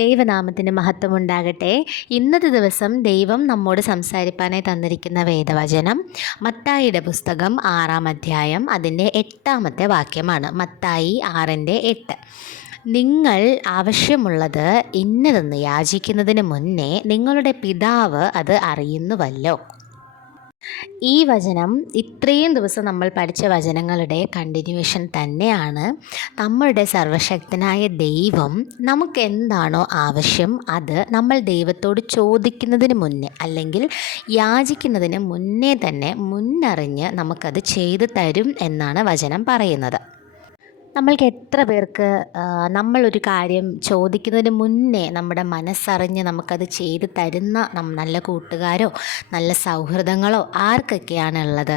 ദൈവനാമത്തിന് മഹത്വമുണ്ടാകട്ടെ. ഇന്നത്തെ ദിവസം ദൈവം നമ്മോട് സംസാരിപ്പാനായി തന്നിരിക്കുന്ന വേദവചനം മത്തായിയുടെ പുസ്തകം 6-ാം അധ്യായം അതിൻ്റെ 8-ാമത്തെ വാക്യമാണ്. മത്തായി 6:8. നിങ്ങൾ ആവശ്യമുള്ളത് ഇന്നതെന്ന് യാചിക്കുന്നതിന് മുന്നേ നിങ്ങളുടെ പിതാവ് അത് അറിയുന്നുവല്ലോ. ഈ വചനം ഇത്രയും ദിവസം നമ്മൾ പഠിച്ച വചനങ്ങളുടെ കണ്ടിന്യൂവേഷൻ തന്നെയാണ്. നമ്മളുടെ സർവശക്തനായ ദൈവം നമുക്ക് എന്താണോ ആവശ്യം അത് നമ്മൾ ദൈവത്തോട് ചോദിക്കുന്നതിന് മുന്നേ അല്ലെങ്കിൽ യാചിക്കുന്നതിന് മുന്നേ തന്നെ മുന്നറിഞ്ഞ് നമുക്കത് ചെയ്തു തരും എന്നാണ് വചനം പറയുന്നത്. നമ്മൾക്ക് എത്ര പേർക്ക് നമ്മളൊരു കാര്യം ചോദിക്കുന്നതിന് മുന്നേ നമ്മുടെ മനസ്സറിഞ്ഞ് നമുക്കത് ചെയ്തു തരുന്ന നല്ല കൂട്ടുകാരോ നല്ല സൗഹൃദങ്ങളോ ആർക്കൊക്കെയാണുള്ളത്?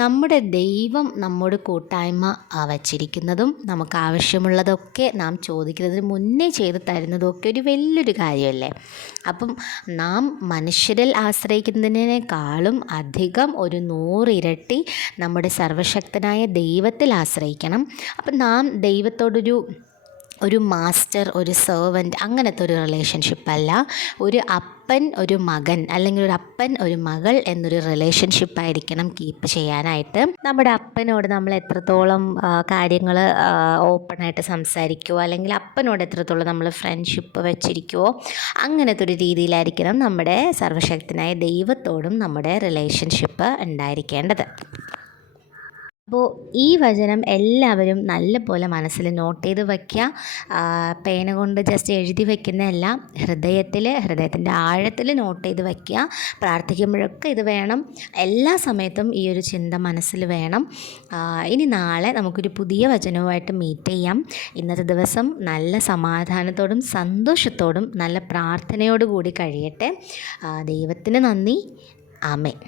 നമ്മുടെ ദൈവം നമ്മോട് കൂട്ടായ്മ വച്ചിരിക്കുന്നതും നമുക്ക് ആവശ്യമുള്ളതൊക്കെ നാം ചോദിക്കുന്നതിന് മുന്നേ ചെയ്തു തരുന്നതൊക്കെ ഒരു വലിയൊരു കാര്യമല്ലേ. അപ്പം നാം മനുഷ്യരിൽ ആശ്രയിക്കുന്നതിനേക്കാളും അധികം ഒരു 100 ഇരട്ടി നമ്മുടെ സർവശക്തനായ ദൈവത്തിൽ ആശ്രയിക്കണം. അപ്പം നാം ദൈവത്തോടൊരു മാസ്റ്റർ, ഒരു സെർവൻറ്റ് അങ്ങനത്തെ ഒരു റിലേഷൻഷിപ്പല്ല. ഒരു അപ്പൻ ഒരു മകൻ അല്ലെങ്കിൽ ഒരു അപ്പൻ ഒരു മകൾ എന്നൊരു റിലേഷൻഷിപ്പായിരിക്കണം കീപ്പ് ചെയ്യാനായിട്ട്. നമ്മുടെ അപ്പനോട് നമ്മൾ എത്രത്തോളം കാര്യങ്ങൾ ഓപ്പണായിട്ട് സംസാരിക്കുമോ അല്ലെങ്കിൽ അപ്പനോട് എത്രത്തോളം നമ്മൾ ഫ്രണ്ട്ഷിപ്പ് വെച്ചിരിക്കുമോ അങ്ങനത്തെ ഒരു രീതിയിലായിരിക്കണം നമ്മുടെ സർവശക്തനായ ദൈവത്തോടും നമ്മുടെ റിലേഷൻഷിപ്പ് ഉണ്ടായിരിക്കേണ്ടത്. അപ്പോൾ ഈ വചനം എല്ലാവരും നല്ലപോലെ മനസ്സിൽ നോട്ട് ചെയ്ത് വയ്ക്കുക. പേന കൊണ്ട് ജസ്റ്റ് എഴുതി വയ്ക്കുന്നതല്ല, ഹൃദയത്തിൻ്റെ ആഴത്തിൽ നോട്ട് ചെയ്ത് വയ്ക്കുക. പ്രാർത്ഥിക്കുമ്പോഴൊക്കെ ഇത് വേണം. എല്ലാ സമയത്തും ഈ ഒരു ചിന്ത മനസ്സിൽ വേണം. ഇനി നാളെ നമുക്കൊരു പുതിയ വചനവുമായിട്ട് മീറ്റ് ചെയ്യാം. ഇന്നത്തെ ദിവസം നല്ല സമാധാനത്തോടും സന്തോഷത്തോടും നല്ല പ്രാർത്ഥനയോടുകൂടി കഴിയട്ടെ. ദൈവത്തിന് നന്ദി. ആമേൻ.